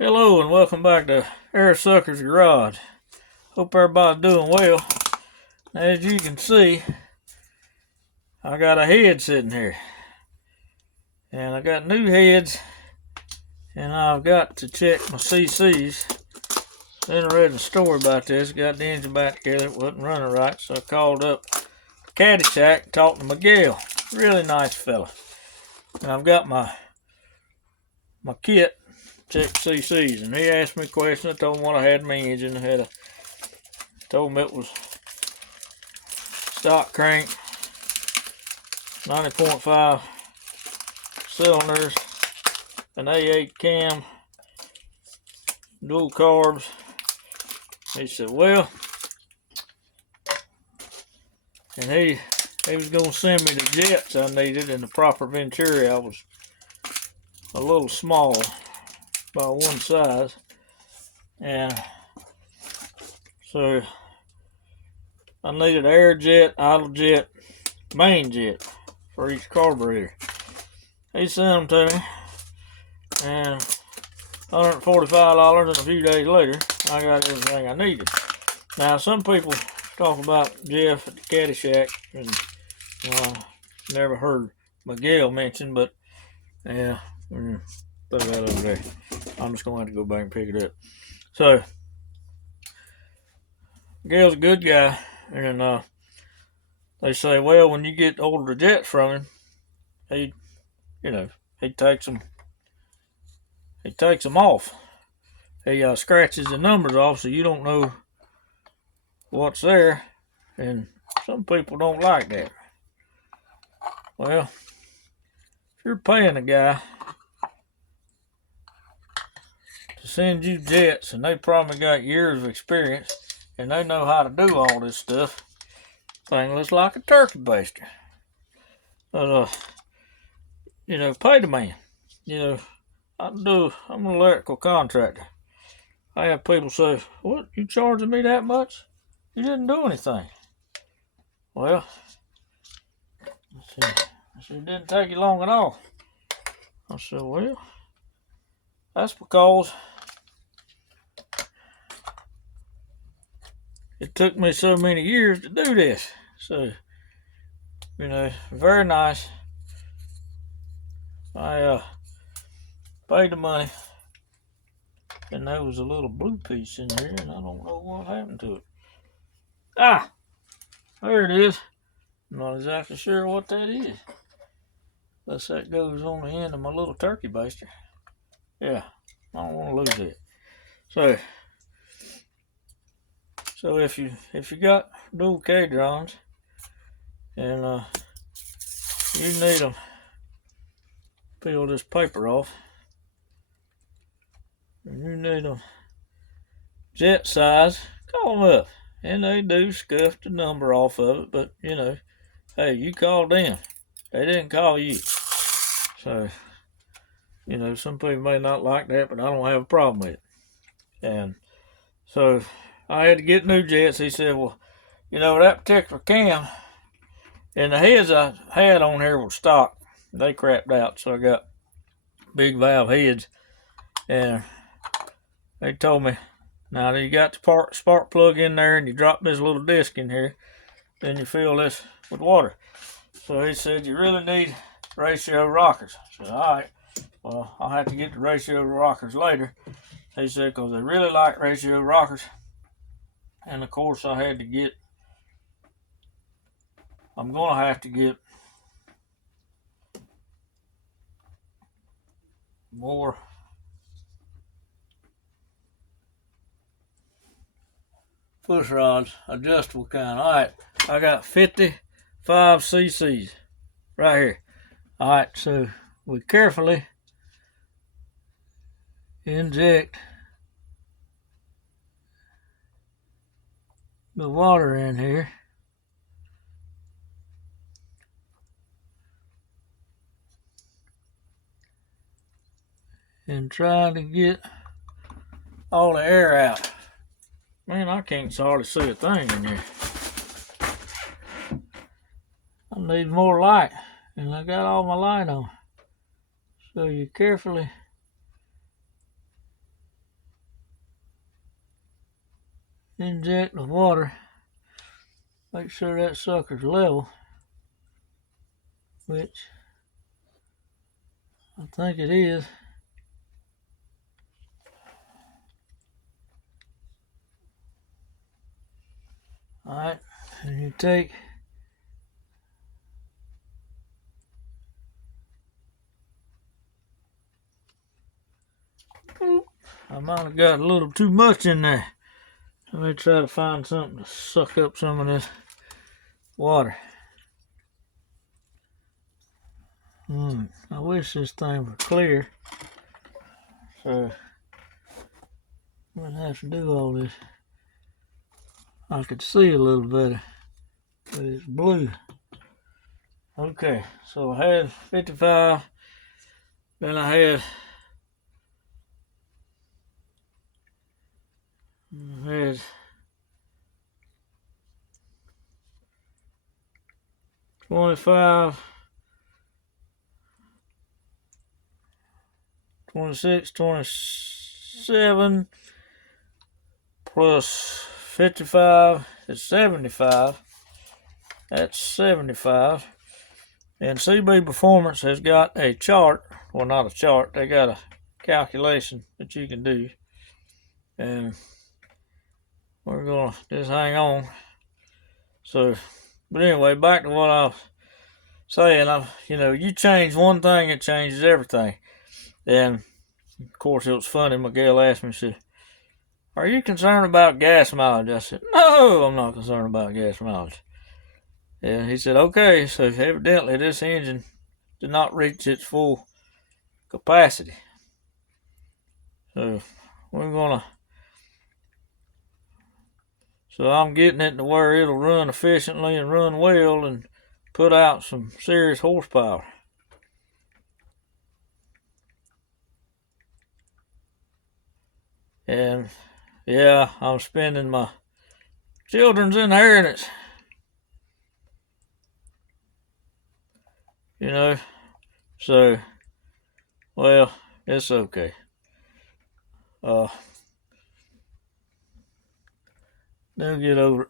Hello and welcome back to Air Sucker's Garage. Hope everybody's doing well. As you can see, I got a head sitting here. And I got new heads. And I've got to check my CCs. Then I read a story about this. Got the engine back together. It wasn't running right. So I called up Caddyshack and talked to Miguel. Really nice fella. And I've got my kit. Check CCs, and he asked me a question. I told him what I had in my engine. Told him it was stock crank, 90.5 cylinders, an A8 cam, dual carbs. He said, well, and he was gonna send me the jets I needed in the proper Venturi. I was a little small by one size, and so I needed air jet, idle jet, main jet for each carburetor. He sent them to me, and $145, and a few days later, I got everything I needed. Now, some people talk about Jeff at the Caddyshack, and never heard Miguel mentioned, but yeah, throw that over there. I'm just going to have to go back and pick it up. So, Miguel's a good guy, and they say, well, when you get older jets from him, he takes them off. He scratches the numbers off so you don't know what's there, and some people don't like that. Well, if you're paying a guy to send you jets, and they probably got years of experience, and they know how to do all this stuff, thing looks like a turkey baster. But, pay the man. I'm an electrical contractor. I have people say, what, you charging me that much? You didn't do anything. Well, I said, it didn't take you long at all. I said, well, that's because it took me so many years to do this. So, very nice. I paid the money, and there was a little blue piece in here, and I don't know what happened to it. Ah, there it is. I'm not exactly sure what that is. Unless that goes on the end of my little turkey baster. Yeah, I don't want to lose it. So if you got dual cadrons and you need them, peel this paper off, and you need them jet size, call them up, and they do scuff the number off of it. But hey, you called them; they didn't call you. So some people may not like that, but I don't have a problem with it. And so I had to get new jets. He said, well, that particular cam and the heads I had on here were stock. They crapped out, so I got big valve heads. And they told me, now that you got the spark plug in there and you drop this little disc in here, then you fill this with water. So he said, you really need ratio rockers. I said, all right, well, I'll have to get the ratio rockers later. He said, because they really like ratio rockers. And of course, I'm going to have to get more push rods, adjustable kind. All right, I got 55 cc's right here. All right, so we carefully inject the water in here. And try to get all the air out. Man, I can't hardly see a thing in here. I need more light, and I got all my light on. So you carefully inject the water. Make sure that sucker's level, which I think it is. Alright, and you take I might have got a little too much in there. Let me try to find something to suck up some of this water. I wish this thing were clear, so I wouldn't have to do all this. I could see a little better, but it's blue. Okay, so I had 55, then I had 25, 26, 27, plus 55 is 75. That's 75. And CB Performance has got a chart. Well, not a chart. They got a calculation that you can do. And we're going to just hang on. So, but anyway, back to what I was saying. You change one thing, it changes everything. And, of course, it was funny. Miguel asked me, she said, "Are you concerned about gas mileage?" I said, "No, I'm not concerned about gas mileage." And he said, "Okay, so evidently this engine did not reach its full capacity. So I'm getting it to where it'll run efficiently and run well and put out some serious horsepower." And yeah, I'm spending my children's inheritance. So, well, it's okay. They'll get over it.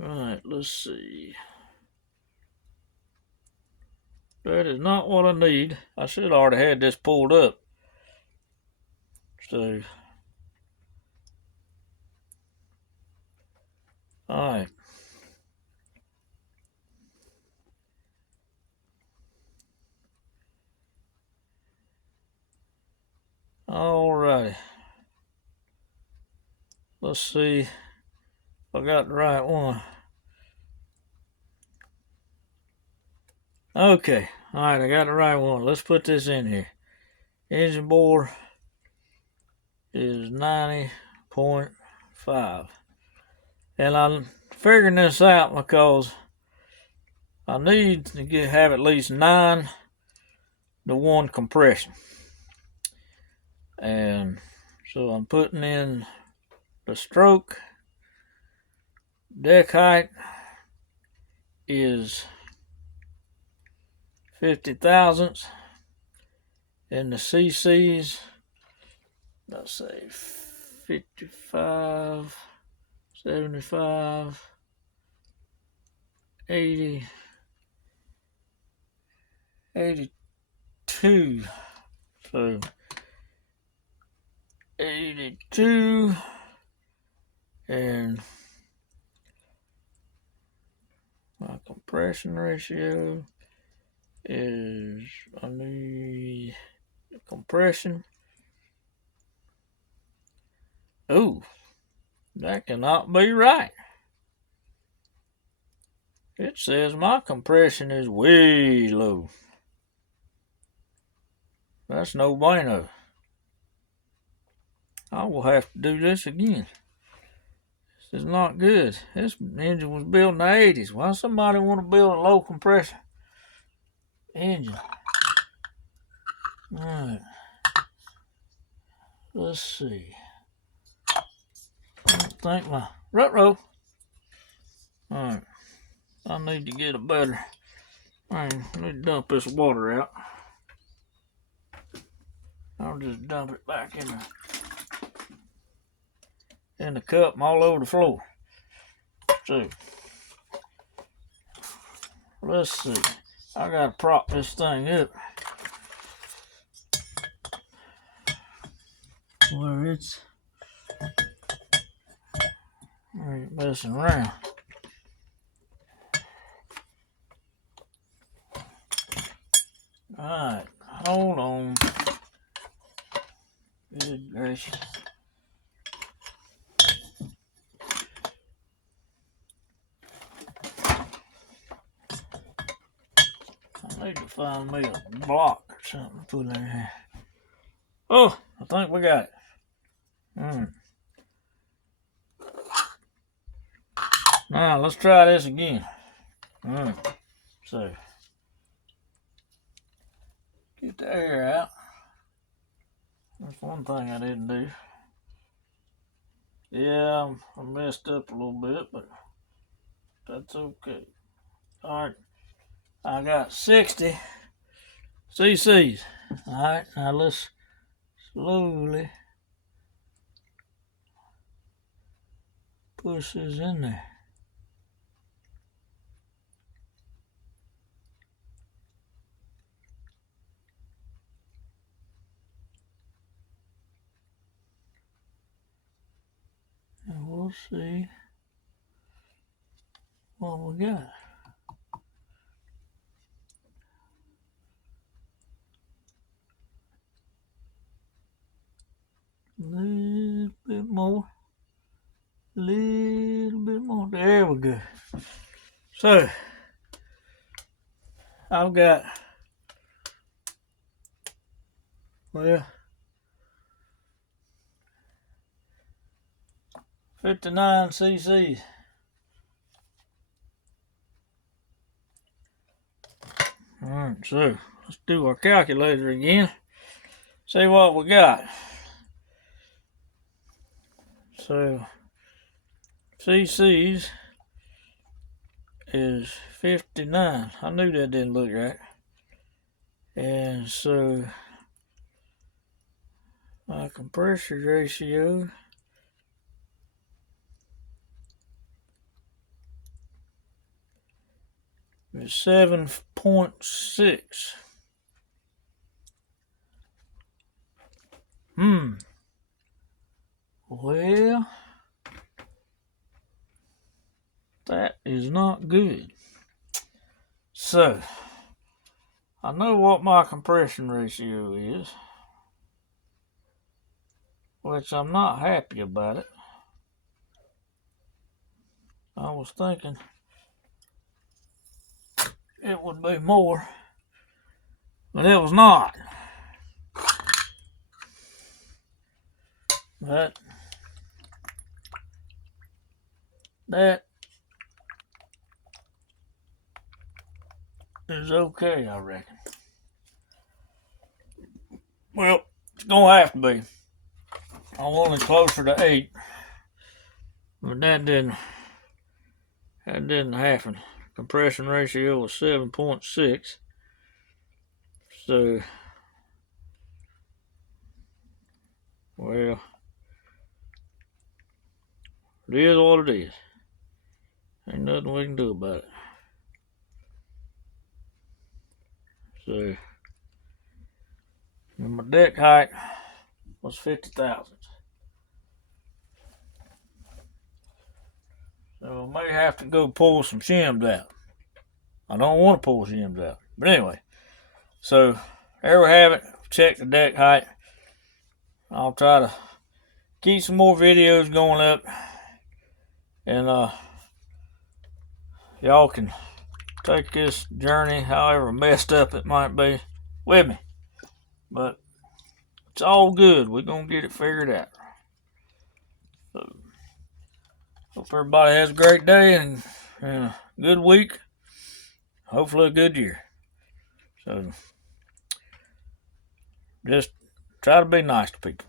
Alright, let's see. That is not what I need. I should have already had this pulled up. So, alright. Alrighty. Let's see if I got the right one. Okay, alright, I got the right one. Let's put this in here. Engine bore is 90.5. And I'm figuring this out because I need to have at least 9-to-1 compression. And so I'm putting in the stroke. Deck height is 50 thousandths. And the CCs, let's say 55, 75, 80, 82. So 82, and my compression ratio is, I need compression. Oh, that cannot be right. It says my compression is way low. That's no bueno. I will have to do this again. This is not good. This engine was built in the 80s. Why somebody want to build a low compression engine? Alright. Let's see. I don't think my ruh-roh. Alright. I need to get a better. I need to dump this water out. I'll just dump it back in there. in the cup and all over the floor. So, let's see. I gotta prop this thing up where it's I ain't messing around. Alright, hold on. Good gracious. I need to find me a block or something to put in here. Oh, I think we got it. Now let's try this again. So get the air out. That's one thing I didn't do. Yeah, I messed up a little bit, but that's okay. Alright, I got 60 cc's. Alright, now let's slowly push this in there. And we'll see what we got. A little bit more. Little bit more. There we go. So, I've got, well, 59 cc's. Alright, so let's do our calculator again. See what we got. So, cc's is 59. I knew that didn't look right. And so, my compression ratio is 7.6. Well, that is not good. So, I know what my compression ratio is, which I'm not happy about it. I was thinking it would be more, but it was not. But that is okay, I reckon. Well, it's gonna have to be. I wanted closer to 8, but that didn't happen. Compression ratio was 7.6. So, well, it is what it is. Ain't nothing we can do about it. So, and my deck height was 50 thousandths. So I may have to go pull some shims out. I don't want to pull shims out. But anyway, so there we have it. Check the deck height. I'll try to keep some more videos going up. And y'all can take this journey, however messed up it might be, with me. But it's all good. We're going to get it figured out. So, hope everybody has a great day and a good week. Hopefully a good year. So, just try to be nice to people.